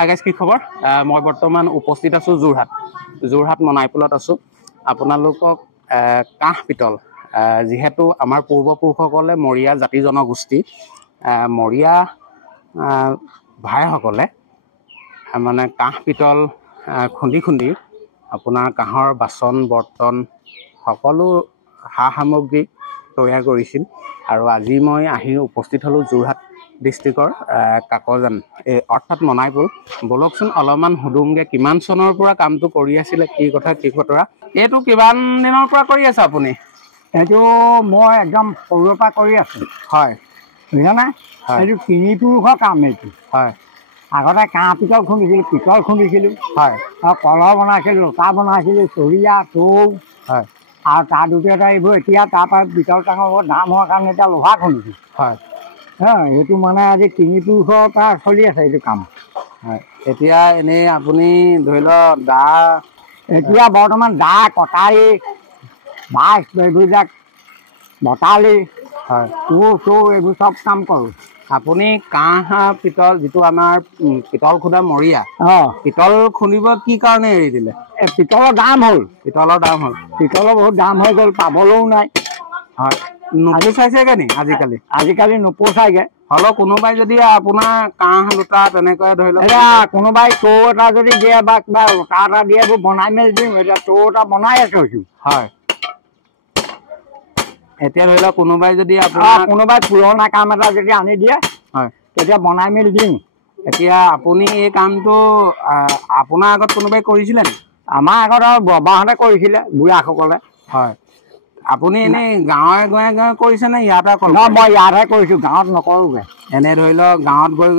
Hi guys, কি খবৰ? মই বৰ্তমান উপস্থিত আছোঁ যোৰহাট মনাইপুলত আছোঁ। আপোনালোকক কাঁহ পিতল, যিহেতু আমাৰ পূৰ্বপুৰুষসকলে মৰীয়া জাতি জনগোষ্ঠী, মৰীয়া ভাইসকলে মানে কাঁহ পিতল খুন্দি আপোনাৰ কাঁহৰ বাচন বৰ্তন সকলো সা সামগ্ৰী তৈয়াৰ কৰিছিল। আৰু আজি মই আহি উপস্থিত হ'লোঁ যোৰহাট ডিষ্ট্ৰিক্টৰ কাকজান অৰ্থাৎ মনাইপুৰ। বলকচোন অলপমান সুধোংগে, কিমান চনৰ পৰা কামটো কৰি আছিলে, কি কথা কি বতৰা? এইটো কিমান দিনৰ পৰা কৰি আছে আপুনি? এইটো মই একদম সৰুৰ পৰা কৰি আছোঁ। হয়, বুজিছানে? এইটো ৩ পুৰুষৰ কাম। এইটো হয়, আগতে কাঁহ পিতল খুন্দিছিলোঁ, পিতল খুন্দিছিলোঁ, হয়, আৰু কলহ বনাইছিলোঁ, লোটা বনাইছিলোঁ, চৰিয়া টৌ, হয়, আৰু তাৰ দ্বিতীয়তে এইবোৰ এতিয়া তাৰপৰা পিতল টাঙৰ বহুত দাম হোৱাৰ কাৰণে এতিয়া লোহা খুন্দিছোঁ। হয়, এইটো মানে আজি ৩ পুৰুষৰ পৰা চলি আছে এইটো কাম। হয়। এতিয়া এনেই আপুনি ধৰি লওক দা, এতিয়া বৰ্তমান দা, কটাৰী, বাছ, এইবিলাক বটালি, হয়, চৌ এইবোৰ চব কাম কৰোঁ। আপুনি কাঁহ পিতল যিটো আমাৰ পিতল খুন্দা মৰীয়া, পিতল খুন্দিব কি কাৰণে এৰি দিলে? পিতলৰ দাম হ'ল, পিতলৰ দাম হ'ল, পিতলৰ বহুত দাম হৈ গ'ল, পাবলৈও নাই। হয়, নোপোচাইছেগে নি আজিকালি? আজিকালি নোপোচাইগে। হ'লেও কোনোবাই যদি আপোনাৰ কাঁহ লোটা তেনেকৈ ধৰি লওক, এতিয়া কোনোবাই টৌ এটা যদি দিয়ে বা কিবা লোটা এটা দিয়ে, এইবোৰ বনাই মেলি দিওঁ। এতিয়া টৌ এটা বনাই থৈছোঁ। হয়, এতিয়া ধৰি লওক কোনোবাই যদি আপোনাৰ কোনোবাই পুৰণা কাম এটা যদি আনি দিয়ে, হয়, তেতিয়া বনাই মেলি দিওঁ। এতিয়া আপুনি এই কামটো আপোনাৰ আগত কোনোবাই কৰিছিলে নি? আমাৰ আগত আৰু বাবাহঁতে কৰিছিলে, বুঢ়াসকলে। হয়, আপুনি এনেই গাঁৱে গাঁৱে কৰিছে নে ইয়াতে অকল? মই ইয়াতহে কৰিছোঁ, গাঁৱত নকৰোঁগৈ। এনে ধৰি লওক গাঁৱত গৈ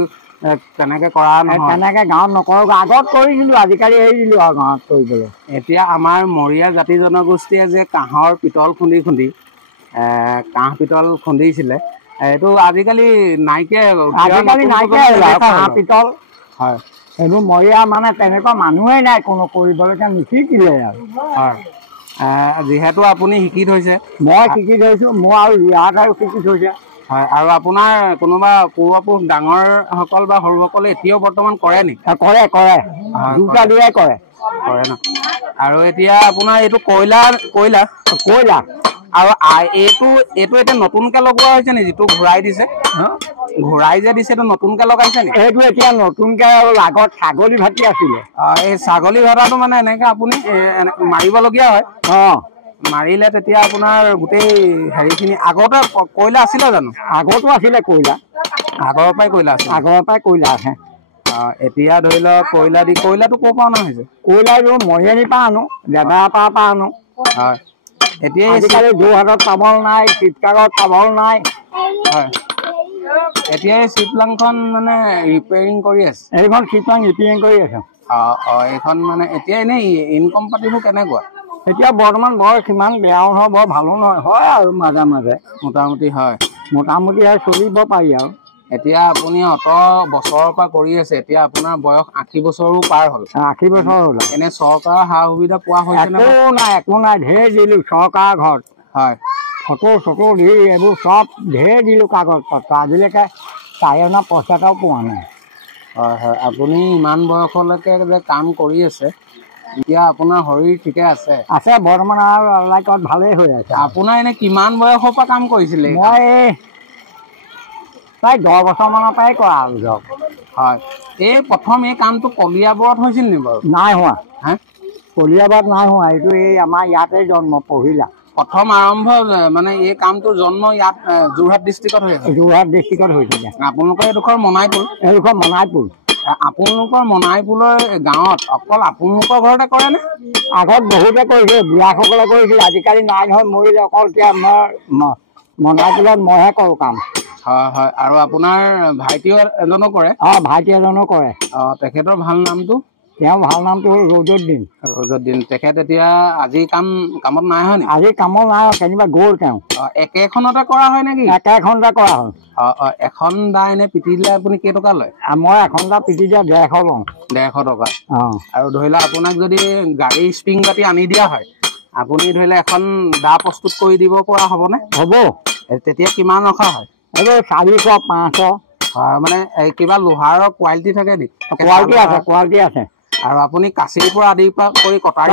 তেনেকৈ কৰা নহয়? তেনেকৈ গাঁৱত নকৰোঁগৈ। আগত কৰিছিলোঁ, আজিকালি এৰি দিলোঁ আৰু গাঁৱত কৰিবলৈ। এতিয়া আমাৰ মৰীয়া জাতি জনগোষ্ঠীয়ে যে কাঁহৰ পিতল খুন্দি কাঁহ পিতল খুন্দিছিলে, এইটো আজিকালি নাইকিয়াই হ'ল। আজিকালি নাইকিয়াই হ'ল কাঁহ পিতল। হয়, এইবোৰ মৰীয়া মানে তেনেকুৱা মানুহেই নাই কোনো কৰিবলৈকে, নিশিকিলে আৰু। হয়, যিহেতু আপুনি শিকি থৈছে, মই শিকি থৈছোঁ, মোৰ আৰু ইয়াত শিকি থৈছে। হয়, আৰু আপোনাৰ কোনোবা পূৰ্বপুৰুষ ডাঙৰসকল বা সৰুসকলে এতিয়াও বৰ্তমান কৰে নেকি? কৰে, দুটা দুটাই কৰে ন? আৰু এতিয়া আপোনাৰ এইটো কয়লা আৰু এইটো এতিয়া নতুনকে লগোৱা হৈছে নি? যিটো ঘূৰাই দিছে, ঘূৰাই যে দিছে, এইটো নতুনকে লগাইছে নি? এইটো এতিয়া নতুনকে আগত ছাগলী ভাটি আছিলে। এই ছাগলী ভাটাটো মানে এনেকে আপুনি মাৰিবলগীয়া হয়। মাৰিলে তেতিয়া আপোনাৰ গোটেই হেৰিখিনি, আগতে কয়লা আছিলে জানো? আগতো আছিলে কয়লা, আগৰ পৰাই কয়লা আছে? আগৰ পৰাই কয়লা আছে। এতিয়া ধৰি লওক কয়লাটো ক'ৰ পৰা অনা হৈছে? কয়লাটো মৰিয়নিৰ পৰা আনো, লেবেৰাপাৰৰ পৰা আনো। হয়, এতিয়া আজিকালি যোৰহাটত তামোল নাই, শিৱসাগৰত তামোল নাই। হয়, এতিয়া এই চিপলাংখন মানে ৰিপেয়াৰিং কৰি আছে? এইখন চিপলাং ৰিপেয়াৰিং কৰি আছে। এইখন মানে এতিয়া এনেই ইনকম পাতিবোৰ কেনেকুৱা? এতিয়া বৰ্তমান বৰ সিমান বেয়াও নহয়, বৰ ভালো নহয়, হয় আৰু মাজে মাজে মোটামুটি হয়। মোটামুটি চলিব পাৰি আৰু। এতিয়া আপুনি অত বছৰৰ পৰা কৰি আছে, এতিয়া আপোনাৰ বয়স 80 বছৰো পাৰ হ'ল। 80 বছৰ হ'ল। এনে চৰকাৰৰ সা সুবিধা পোৱা হৈছে নে? একো নাই, ঢেৰ দিলোঁ চৰকাৰৰ ঘৰত। হয়, ফটো দি এইবোৰ চব ঢেৰ দিলোঁ কাগজ পত্ৰ, আজিলৈকে 4 অনা পইচা এটাও পোৱা নাই। হয়, হয়, আপুনি ইমান বয়সলৈকে যে কাম কৰি আছে, এতিয়া আপোনাৰ শৰীৰ ঠিকে আছে? আছে, বৰ্তমান আৰু লাইকত ভালেই হৈ আছে। আপোনাৰ এনে কিমান বয়সৰ পৰা কাম কৰিছিলে? মই প্ৰায় 10 বছৰমানৰ পৰাই কৰা আৰু ধৰক। হয়, এই প্ৰথম এই কামটো কলিয়াবৰত হৈছিল নি বাৰু? নাই হোৱা। কলিয়াবৰত নাই হোৱা, এইটো এই আমাৰ ইয়াতে জন্ম পহিলা। প্ৰথম আৰম্ভ মানে এই কামটোৰ জন্ম ইয়াত যোৰহাট ডিষ্ট্ৰিক্টত হৈছে? যোৰহাট ডিষ্ট্ৰিক্টত হৈছে। আপোনালোকৰ এইডোখৰ মনাইপুৰ? এইডোখৰ মনাইপুৰ। আপোনালোকৰ মনাইপুৰৰ গাঁৱত অকল আপোনালোকৰ ঘৰতে কৰেনে? আগত বহুতে কৰিছে, বুঢ়াসকলে কৰিছিল, আজিকালি নাই নহয়, মৰিলে। অকল এতিয়া আমাৰ মনাইপুৰত মইহে কৰোঁ কাম। হয়, হয়, আৰু আপোনাৰ ভাইটিও এজনো কৰে? ভাইটি এজনো কৰে। তেখেতৰ ভাল নামটো? তেওঁৰ ভাল নামটো হ'ল ৰজতদিন। তেখেত এতিয়া আজি কামত নাই হয় নি? আজি কামত নাই, কেনিবা গ'ল তেওঁ। একেখনতে কৰা হয় নেকি? একেখনতে কৰা হয়। এখন দা এনে পিটি দিলে আপুনি কেইটকা লয়? মই এখন দা পিটি দিয়া 150 লওঁ। 150 টকা? আৰু ধৰি লওক আপোনাক যদি গাড়ী স্প্ৰিং কাটি আনি দিয়া হয়, আপুনি ধৰি লওক এখন দা প্ৰস্তুত কৰি দিব পৰা হ'বনে? হ'ব। তেতিয়া কিমান ৰখা হয়? এইটো 400, 500। মানে এই কিবা লোহাৰৰ কোৱালিটি থাকে নি কোৱালিটি আছে আৰু আপুনি কাচিৰ পৰা আদি কৰি কটাৰী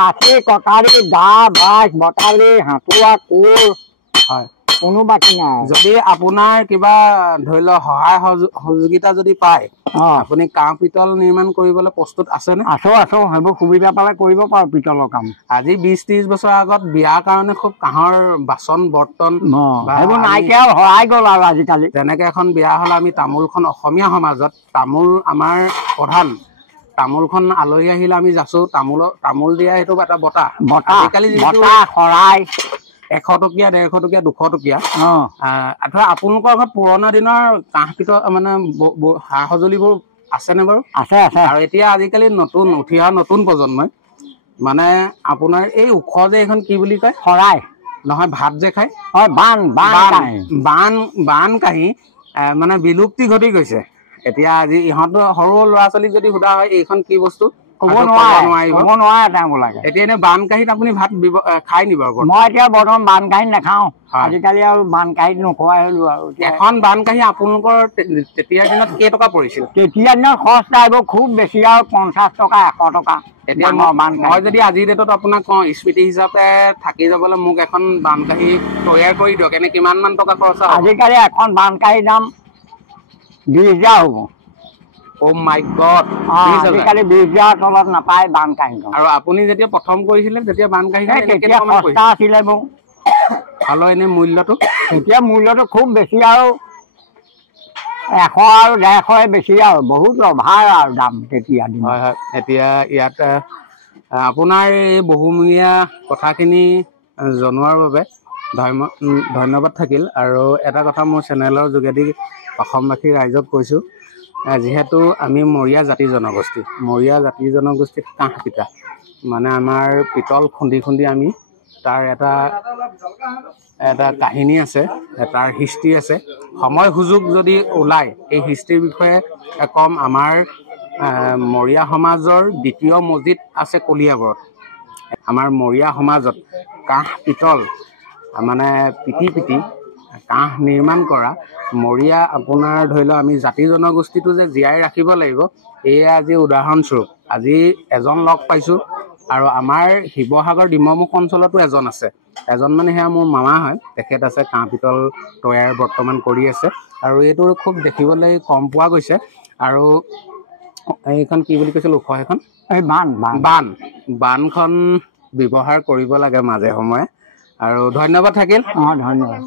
কাচি কটাৰী দা বাছ মটাৰী হাতুৱা কোৰ হয় কোনো বাকী নাই যদি আপোনাৰ কিবা ধৰি লওক সহায় সহযোগিতা যদি পায় আপুনি কাঁহ পিতল নিৰ্মাণ কৰিবলৈ প্ৰস্তুত আছেনে আছো সেইবোৰ সুবিধা পালে কৰিব পাৰো পিতলৰ কাম আজি 20-30 বছৰ আগত বিয়াৰ কাৰণে খুব কাঁহৰ বাচন বৰ্তন সেইবোৰ নাইকিয়া হৰাই গ'ল আৰু আজিকালি যেনেকে এখন বিয়া হ'লে আমি তামোলখন অসমীয়া সমাজত তামোল আমাৰ প্ৰধান তামোলখন আলহী আহিলে আমি যাচো তামোল দিয়া সেইটো এটা বঁটা আজিকালি শৰাই 100 টকীয়া 150 টকীয়া 200 টকীয়া অথবা আপোনালোকৰ ঘৰত পুৰণা দিনৰ কাঁহ পিতল মানে সা সঁজুলিবোৰ আছেনে বাৰু আছে আৰু এতিয়া আজিকালি নতুন উঠি অহা নতুন প্ৰজন্মই মানে আপোনাৰ এই ওখ যে এইখন কি বুলি কয় শৰাই নহয় ভাত যে খায় বান কাঁহী মানে বিলুপ্তি ঘটি গৈছে এতিয়া আজি ইহঁতৰ সৰু ল'ৰা ছোৱালীক যদি সোধা হয় এইখন কি বস্তু ক'ব নোৱাৰে এতিয়া এনে বান কাঁহীত আপুনি ভাত খাই নি বাৰু মই এতিয়া বৰ্তমান বান কাঁহীত নাখাওঁ আজিকালি আৰু বান কাঁহীত নোখোৱাই হলো আৰু এখন বান কাঁহী আপোনালোকৰ তেতিয়াৰ দিনত কেইটকা পৰিছিল তেতিয়া দিনত খৰচ এইবোৰ খুব বেছি আৰু 50 টকা 100 টকা এতিয়া মই যদি আজিৰ ডেটত আপোনাক কওঁ স্মৃতি হিচাপে থাকি যাবলৈ মোক এখন বান কাঁহী তৈয়াৰ কৰি দিয়ক এনে কিমান মান টকা খৰচ হ'ব আজিকালি এখন বান কাঁহীৰ দাম 20,000 হ'ব Oh my God! আজিকালি 20,000 তলত নাপায় বান কাঁহীখন আৰু আপুনি যেতিয়া প্ৰথম কৰিছিলে তেতিয়া বান কাঁহীখন তেতিয়া সস্তা আছিলে বহু আৰু এনে মূল্যটো এতিয়া মূল্যটো খুব বেছি আৰু 100 আৰু 150 বেছি আৰু বহুত ভাল আৰু দাম তেতিয়া হয় হয় এতিয়া ইয়াত আপোনাৰ এই বহুমূলীয়া কথাখিনি জনোৱাৰ বাবে ধন্যবাদ থাকিল আৰু এটা কথা মোৰ চেনেলৰ যোগেদি অসমবাসী ৰাইজক কৈছোঁ যিহেতু আমি মৰিয়া জাতি জনগোষ্ঠীত কাঁহ পিতা মানে আমাৰ পিতল খুন্দি খুন্দি আমি তাৰ এটা কাহিনী আছে তাৰ হিষ্ট্ৰী আছে সময় সুযোগ যদি ওলায় এই হিষ্ট্ৰীৰ বিষয়ে কম আমাৰ মৰিয়া সমাজৰ দ্বিতীয় মছজিদ আছে কলিয়াবৰত আমাৰ মৰিয়া সমাজত কাঁহ পিতল মানে পিটি কাঁহ নিৰ্মাণ কৰা মৰিয়া আপোনাৰ ধৰি লওক আমি জাতি জনগোষ্ঠীটো যে জীয়াই ৰাখিব লাগিব এয়া আজি উদাহৰণস্বৰূপ আজি এজন লগ পাইছোঁ আৰু আমাৰ শিৱসাগৰ ডিমমুখ অঞ্চলতো এজন মানে সেয়া মোৰ মামা হয় তেখেত আছে কাঁহ পিতল তৈয়াৰ বৰ্তমান কৰি আছে আৰু এইটো খুব দেখিবলৈ কম পোৱা গৈছে আৰু এইখন কি বুলি কৈছিল ওখ সেইখন এই বানখন ব্যৱহাৰ কৰিব লাগে মাজে সময়ে আৰু ধন্যবাদ থাকিল ধন্যবাদ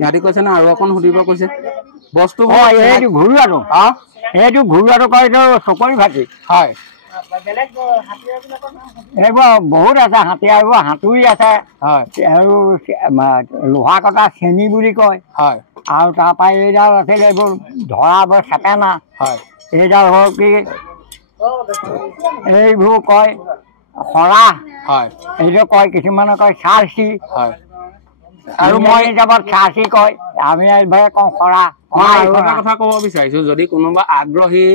ইহঁতি কৈছে না আৰু অকণ সুধিব কৈছে বস্তু এইটো ঘৰুৱাটো কয় এইটো চকৰি ভাটি হয় এইবোৰ বহুত আছে হাতীয়াৰবোৰ হাতুৰি আছে আৰু লোহা কটা চেনী বুলি কয় হয় আৰু তাৰপৰা এইডাল আছিল এইবোৰ ধৰাবোৰ চেপেনা হয় এইডাল হ'ল কি এইবোৰ কয় খৰা হয় এইটো কয় কিছুমানে কয় চাৰ্চি হয় আৰু মই হিচাপত চাৰ্চি কয় আমি এইভাগে কওঁ খৰা আৰু এটা কথা ক'ব বিচাৰিছোঁ যদি কোনোবা আগ্ৰহী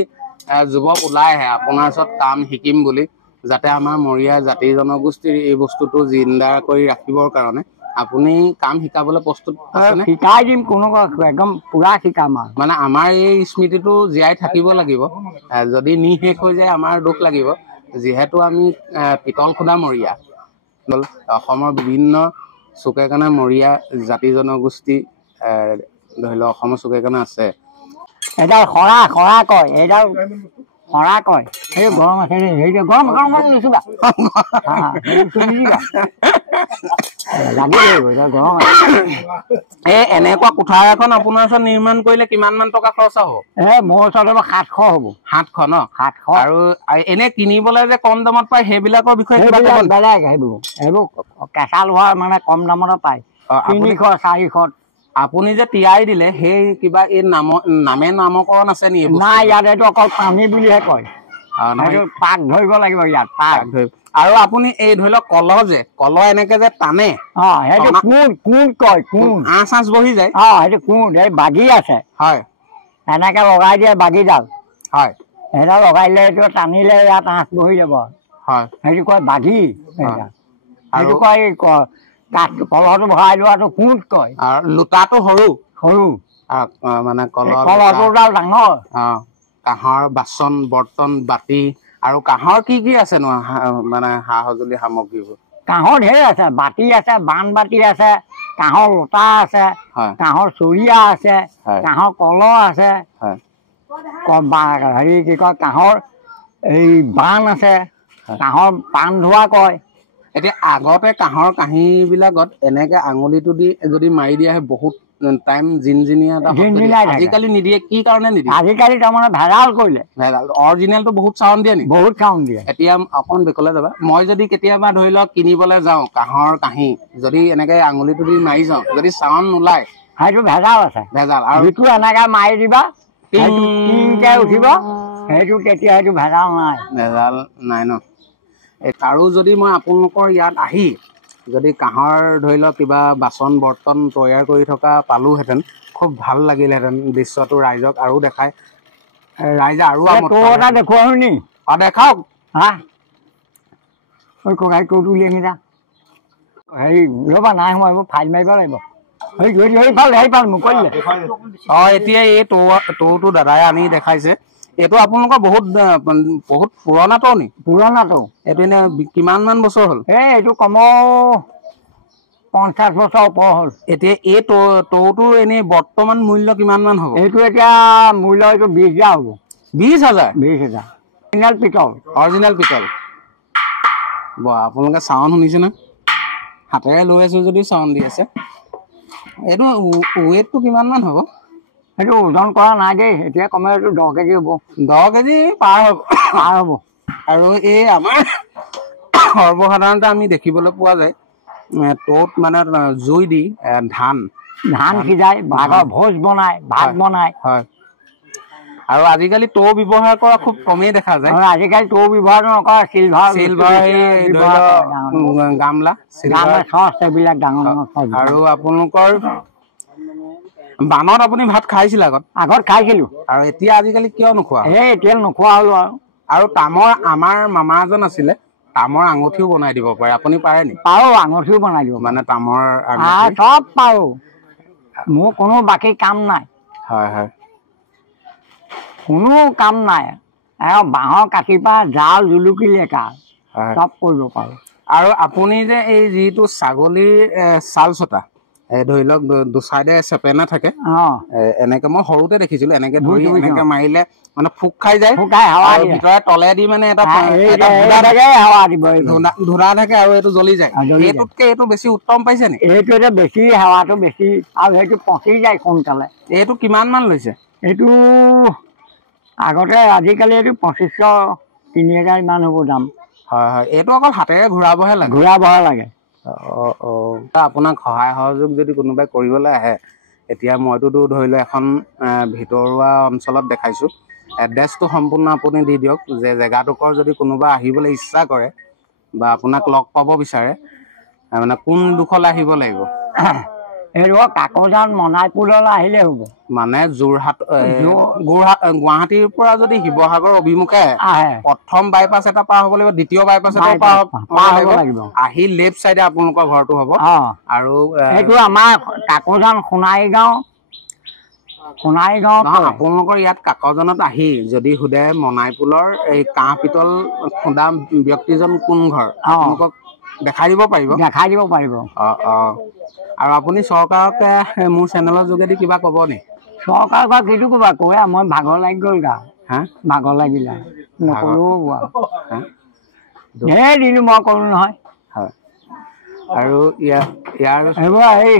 যুৱক ওলাই আহে আপোনাৰ ওচৰত কাম শিকিম বুলি যাতে আমাৰ মৰিয়া জাতি জনগোষ্ঠীৰ এই বস্তুটো জিন্দা কৰি ৰাখিবৰ কাৰণে আপুনি কাম শিকাবলৈ প্ৰস্তুত আছেনে শিকাই দিম কোনো একদম পুৰা শিকাম আৰু মানে আমাৰ এই স্মৃতিটো জীয়াই থাকিব লাগিব যদি নিশেষ হৈ যায় আমাৰ দুখ লাগিব যিহেতু আমি পিতল খুদা মৰিয়া অসমৰ বিভিন্ন চুকে কাণে মৰিয়া জাতি জনগোষ্ঠী ধৰি লওক অসমৰ চুকে কাণে আছে এইডাল খৰা কয় এইডাল খৰা কয় এই গৰম আছে হেৰি গৰম নুচুবা গৰম এই এনেকুৱা কোঠাৰ এখন আপোনাৰ ওচৰত নিৰ্মাণ কৰিলে কিমান মান টকা খৰচ হ'ব মোৰ ওচৰত 700 হ'ব 700 ন 700 আৰু এনে কিনিবলৈ যে কম দামত পায় সেইবিলাকৰ বিষয়ে বেলেগ সেইবোৰ কেঁচা লোহাৰ মানে কম দামত পায় 300-400 আপুনি যে তিয়াই দিলে সেই কিবা এই নামকৰণ আছে নি নাই ইয়াত এইটো অকল পানী বুলিহে কয় পাক ধৰিব লাগিব ইয়াত পাক ধৰিব আৰু আপুনি এই ধৰি লওক কল এনেকে যে টানে সেইটো কোন কয় কোন আঁচ বহি যায় সেইটো কোন এই বাগি আছে হয় এনেকে লগাই দিয়ে বাগিডাল হয় সেইডাল লগাই দিলে এইটো টানিলে ইয়াত আঁচ বহি যাব হয় সেইটো কয় বাগি সেইটো কয় কাঠ কলহটো ভৰাই লোৱাটো কোন কয় আৰু লোটাটো সৰু মানে কলৰ কলহটো ডাঙৰ কাঁহৰ বাচন বৰ্তন বাতি আৰু কাঁহৰ কি আছে নো মানে সা সঁজুলি সামগ্ৰীবোৰ কাঁহৰ ঢেৰ আছে বাতি আছে বানবাতি আছে কাঁহৰ লোটা আছে কাঁহৰ চৰিয়া আছে কাঁহৰ কলহ আছে হেৰি কি কয় কাঁহৰ এই বান আছে কাঁহৰ পাণ ধোৱা কয় এতিয়া আগতে কাঁহৰ কাঁহীবিলাকত এনেকে আঙুলিটো দি যদি মাৰি দিয়া হয় বহুত টাইম জিনজিনীয়া আজিকালি নিদিয়ে কি কাৰণে নিদিয়ে আজিকালি তাৰমানে ভেজাল কৰিলে অৰিজিনেলটো বহুত চাউণ্ড দিয়ে নি বহুত চাউণ্ড দিয়ে এতিয়া অকণ বেকলে যাবা মই যদি কেতিয়াবা ধৰি লওক কিনিবলৈ যাওঁ কাঁহৰ কাঁহী যদি এনেকে আঙুলিটো দি মাৰি যাওঁ যদি চাউণ্ড নোলায় সেইটো ভেজাল আছে ভেজাল আৰু যিটো এনেকে মাৰি দিবা টিংকে উঠিব সেইটো তেতিয়া সেইটো ভেজাল নাই ন আৰু যদি মই আপোনালোকৰ ইয়াত আহি যদি কাঁহৰ ধৰি লওক কিবা বাচন বৰ্তন তৈয়াৰ কৰি থকা পালোহেঁতেন খুব ভাল লাগিলেহেঁতেন দৃশ্যটো ৰাইজক আৰু দেখায় ৰাইজে আৰু এটা দেখুৱাও নি দেখাওক হা ঐ ককাই ক'ত উলিয়াই আনি যা হেৰি ৰ'বা নাই সোমাই ফাইল মাৰিব লাগিব এতিয়া এই টৌটো দাদাই আনি দেখাইছে এইটো আপোনালোকৰ বহুত বহুত পুৰণা টৌ নি পুৰণা টৌ এইটো এনে কিমান মান বছৰ হ'ল এইটো কমেও 50 বছৰ ওপৰ হ'ল এতিয়া এই টৌটোৰ এনেই বৰ্তমান মূল্য কিমান মান হ'ব এইটো এতিয়া মূল্য এইটো 20,000 হ'ব 20,000 অৰিজিনেল পিতল আপোনালোকে চাউণ্ড শুনিছে ন হাতেৰে লৈ আছো যদি চাউণ্ড দি আছে এইটো ৱেইটটো কিমান মান হ'ব সেইটো ওজন কৰা নাই দেই এতিয়া কমেও এইটো 10 কেজি হ'ব 10 কেজি পাৰ হ'ব আৰু এই আমাৰ সৰ্বসাধাৰণতে আমি দেখিবলৈ পোৱা যায় টৌত মানে জুই দি ধান সিজাই ভাগৰ ভোজ বনায় ভাত বনায় হয় আৰু আজিকালি টৌ ব্যৱহাৰ কৰা খুব কমেই দেখা যায় আজিকালি টৌ ব্যৱহাৰ নকৰে চিলভাৰ গামলা চচ এইবিলাক ডাঙৰ আৰু আপোনালোকৰ বানত আপুনি ভাত খাইছিল আগত খাইছিলো আৰু এতিয়া আজিকালি কিয় নোখোৱা এতিয়া নোখোৱা হলো আৰু তামৰ আমাৰ মামা এজন আছিলে তামৰ আঙুঠিও বনাই দিব পাৰে আপুনি পাৰে নি পাৰো আঙুঠিও বনাই দিব মানে তামৰ চব পাৰো মোৰ কোনো বাকী কাম নাই হয় কোনো কাম নাই বাঁহৰ কাঠিৰ পৰা জাল জুলুকি লেকা চব কৰিব পাৰো আৰু আপুনি যে এই যিটো ছাগলীৰ চাল ছটা ধৰি লওক দু চাইডে চেপেনা থাকে এনেকে মই সৰুতে দেখিছিলো এনেকে ধৰি এনেকে মাৰিলে মানে ফুক খাই যায় ভিতৰে তলেদি মানে এটা ধূনা থাকে আৰু এইটো জ্বলি যায় এইটোতকে এইটো বেছি উত্তম পাইছে নি এইটো এতিয়া বেছি হাৱাটো বেছি আৰু সেইটো পচি যায় সোনকালে এইটো কিমান মান লৈছে এইটো আগতে আজিকালি এইটো 2500-3000 ইমান হ'ব দাম হয় এইটো অকল হাতেৰে ঘূৰাবহে লাগে আপোনাক সহায় সহযোগ যদি কোনোবাই কৰিবলৈ আহে এতিয়া মইতোতো ধৰি লওক এখন ভিতৰুৱা অঞ্চলত দেখাইছো এড্ৰেছটো সম্পূৰ্ণ আপুনি দি দিয়ক যে জেগাটুকৰ যদি কোনোবা আহিবলৈ ইচ্ছা কৰে বা আপোনাক লগ পাব বিচাৰে মানে কোন ডোখৰলৈ আহিব লাগিব কাকজান মনাইপুৰলৈ আহিলে হ'ব মানে গুৱাহাটীৰ পৰা যদি শিৱসাগৰ অভিমুখে প্ৰথম বাইপাছ এটা পাৰ হ'ব লাগিব দ্বিতীয় বাইপাছ এটা পাৰ হ'ব লাগিব আহি লেফ্ট চাইডে আপোনালোকৰ ঘৰটো হ'ব আৰু এইটো আমাৰ কাকজান সোণাৰীগাঁও আপোনালোকৰ ইয়াত কাকজানত আহি যদি সোধে মনাইপুলৰ এই কাঁহ পিতল খুন্দা ব্যক্তিজন কোন ঘৰ আপোনালোকক দেখাই দিব পাৰিব আৰু আপুনি চৰকাৰকে মোৰ চেনেলৰ যোগেদি কিবা ক'ব নি চৰকাৰক কিটো ক'বা কৈ মই ভাগৰ লাগি গ'ল ভাগৰ লাগিলে নক'লেও দিলো মই ক'লো নহয় আৰু ইয়াৰ এইবোৰ এই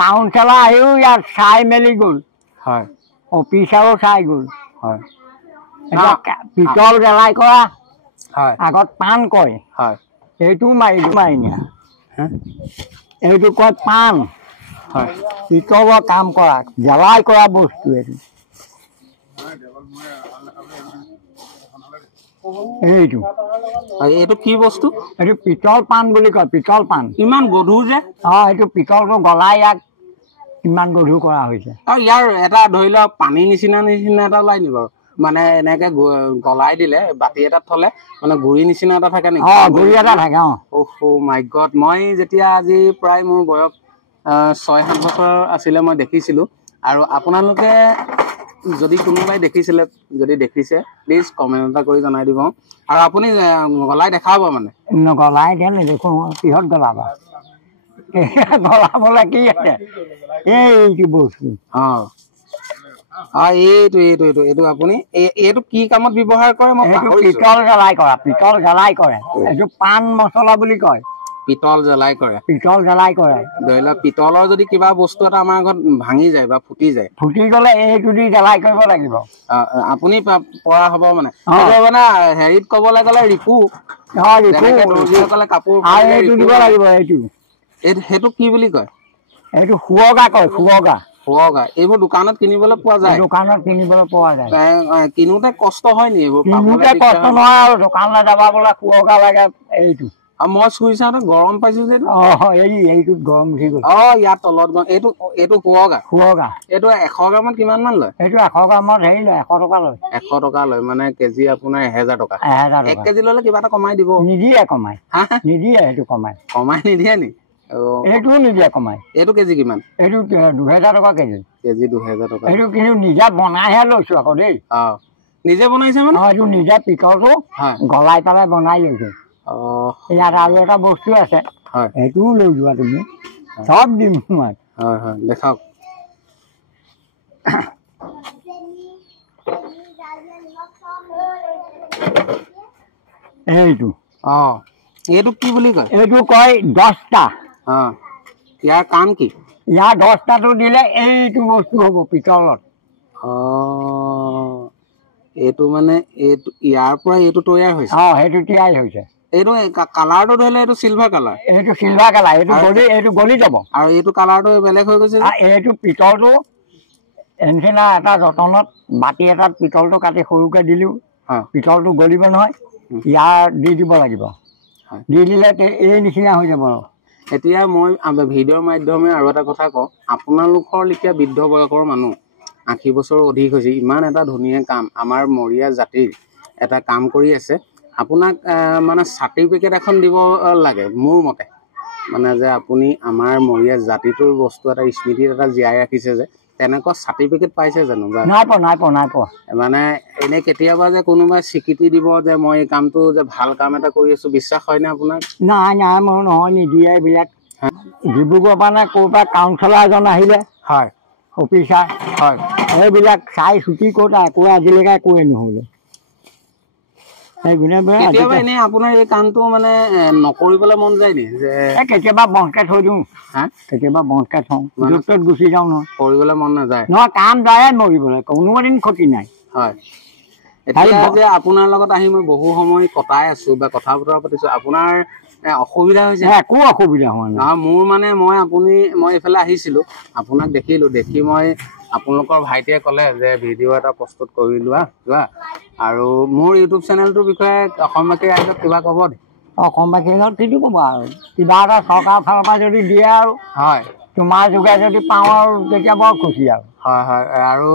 কাউন্সিলাৰ আহিও ইয়াত চাই মেলি গ'ল অফিচাৰো চাই গ'ল পিতল জ্বলাই কৰা আগত পাণ কয় এইটো মাৰি নিয়া এইটো কয় পাণ পিতলৰ কাম কৰা জ্বলাই কৰা বস্তু এইটো কি বস্তু এইটো পিতল পাণ বুলি কয় পিতল পাণ ইমান গধুৰ যে এইটো পিতলটো গলাই ইয়াক ইমান গধুৰ কৰা হৈছে আৰু ইয়াৰ এটা ধৰি লওক পানী নিচিনা এটা ওলাই নি বাৰু মানে এনেকে গলাই দিলে বাতি এটাত থলে মানে গুৰি নিচিনা এটা থাকে নেকি গুৰি এটা থাকে মাই গড মই যেতিয়া আজি প্ৰায় মোৰ বয়স 6-7 বছৰ আছিলে মই দেখিছিলো আৰু আপোনালোকে যদি কোনোবাই দেখিছিলে যদি দেখিছে প্লিজ কমেণ্ট এটা কৰি জনাই দিব আৰু আপুনি গলাই দেখাব মানে গলাই দিয়া নেদেখো কিহত গলাবা গলাবলৈ কি আছে এইটো বস্তু এইটো আপুনি এইটো কি কামত ব্যৱহাৰ কৰে মই পিতল জ্বলাই কৰে এইটো পাণ মছলা বুলি কয় পিতল জ্বলাই কৰে ধৰি লওক পিতলৰ যদি কিবা বস্তু এটা আমাৰ ঘৰত ভাঙি যায় বা ফুটি গলে এইটো দি জ্বলাই কৰিব লাগিব আপুনি পৰা হ'ব মানে মানে হেৰিত ক'বলৈ গ'লে ৰিপু দৰ্জীসকলে কাপোৰ দিব লাগিব সেইটো কি বুলি কয় এইটো শুৱগা কয় শুৱগা এইবোৰ দোকানত কিনিবলৈ পোৱা যায় কিনোতে কষ্ট হয় নি এইবোৰ কষ্ট নহয় আৰু দোকানলৈ যাব বোলে শুৱগা লাগে এইটো মই চুই চাওঁতে গৰম পাইছো যে এইটোত গৰম উঠি গ'ল ইয়াত তলত এইটো শুৱগা এইটো 100 গ্ৰামত কিমান মান লয় এইটো 100 গ্ৰামত হেৰি লয় 100 টকা লয় 100 টকা লয় মানে কেজি আপোনাৰ 1000 টকা 1 কেজি ললে কিবা এটা কমাই দিব নিদিয়ে কমাই সেইটো কমাই নিদিয়ে নি এইটোও নিদিয়ে কমাই এইটো কেজি কিমান এইটো 2000 টকা কেজি 2000 টকা এইটো কিন্তু নিজে বনাইহে লৈছো আকৌ দেই নিজে বনাইছে মানে এইটো নিজে পিতলটো গলাই পেলাই বনাই লৈছো ইয়াত আৰু এটা বস্তু আছে সেইটোও লৈ যোৱা তুমি চব দিম তোমাক দেখাওক এইটো কি বুলি কয় এইটো কয় 10টা ইয়াৰ কাম কি ইয়াৰ 10টাটো দিলে এইটো বস্তু হ'ব পিতলত এইটো মানে এইটো ইয়াৰ পৰা এইটো তৈয়াৰ হৈছে সেইটো তৈয়াৰ হৈছে এইটো কালাৰটো ধৰিলে এইটো চিলভাৰ কালাৰ এইটো গলি যাব আৰু এইটো কালাৰটো বেলেগ হৈ গৈছে এইটো পিতলটো এনিচিনা এটা যতনত বাতি এটাত পিতলটো কাটি সৰুকে দিলেও পিতলটো গলিব নহয় ইয়াৰ দি দিব লাগিব দি দিলে এই নিচিনা হৈ যাব এতিয়া মই ভিডিঅ'ৰ মাধ্যমে আৰু এটা কথা কওঁ আপোনালোকৰ লেখীয়া বৃদ্ধ বয়সৰ মানুহ 80 বছৰ অধিক হৈছে ইমান এটা ধুনীয়া কাম আমাৰ মৰিয়া জাতিৰ এটা কাম কৰি আছে আপোনাক মানে চাৰ্টিফিকেট এখন দিব লাগে মোৰ মতে মানে যে আপুনি আমাৰ মৰিয়া জাতিটোৰ বস্তু এটা স্মৃতিত এটা জীয়াই ৰাখিছে যে তেনেকুৱা চাৰ্টিফিকেট পাইছে জানো নাই পোৱা মানে এনে কেতিয়াবা যে কোনোবাই স্বীকৃতি দিব যে মই এই কামটো যে ভাল কাম এটা কৰি আছো বিশ্বাস হয়নে আপোনাক নাই মোৰ নহয় নিদিয়ে এইবিলাক ডিব্ৰুগড় মানে ক'ৰবাত কাউন্সিলাৰ এজন আহিলে অফিচাৰ এইবিলাক চাই ছুটি ক'ত একো আজিলৈকে একোৱে নহ'লে আপোনাৰ এই কামটো মানে নকৰিবলৈ মন যায় নি যে কেতিয়াবা বন্ধকে থৈ দিওঁ কেতিয়াবা বন্ধকে থওঁ য'ত গুচি যাওঁ নহয় কৰিবলৈ মন নাযায় নহয় কাম যায় মৰিবলৈ কোনো দিন ক্ষতি নাই এতিয়া যে আপোনাৰ লগত আহি মই বহু সময় কটাই আছো বা কথা বতৰা পাতিছো আপোনাৰ অসুবিধা হৈছে একো অসুবিধা হোৱা নাই মোৰ মানে মই এইফালে আহিছিলো আপোনাক দেখি মই আপোনালোকৰ ভাইটিয়ে ক'লে যে ভিডিঅ' এটা প্ৰস্তুত কৰি লোৱা আৰু মোৰ ইউটিউব চেনেলটোৰ বিষয়ে অসমবাসী ৰাইজক কিবা ক'ব নি অসমবাসী ৰাইজক কিটো ক'ব আৰু কিবা এটা চৰকাৰৰ ফালৰ পৰা যদি দিয়ে আৰু তোমাৰ যোগে যদি পাওঁ আৰু তেতিয়া বৰ খুচি আৰু আৰু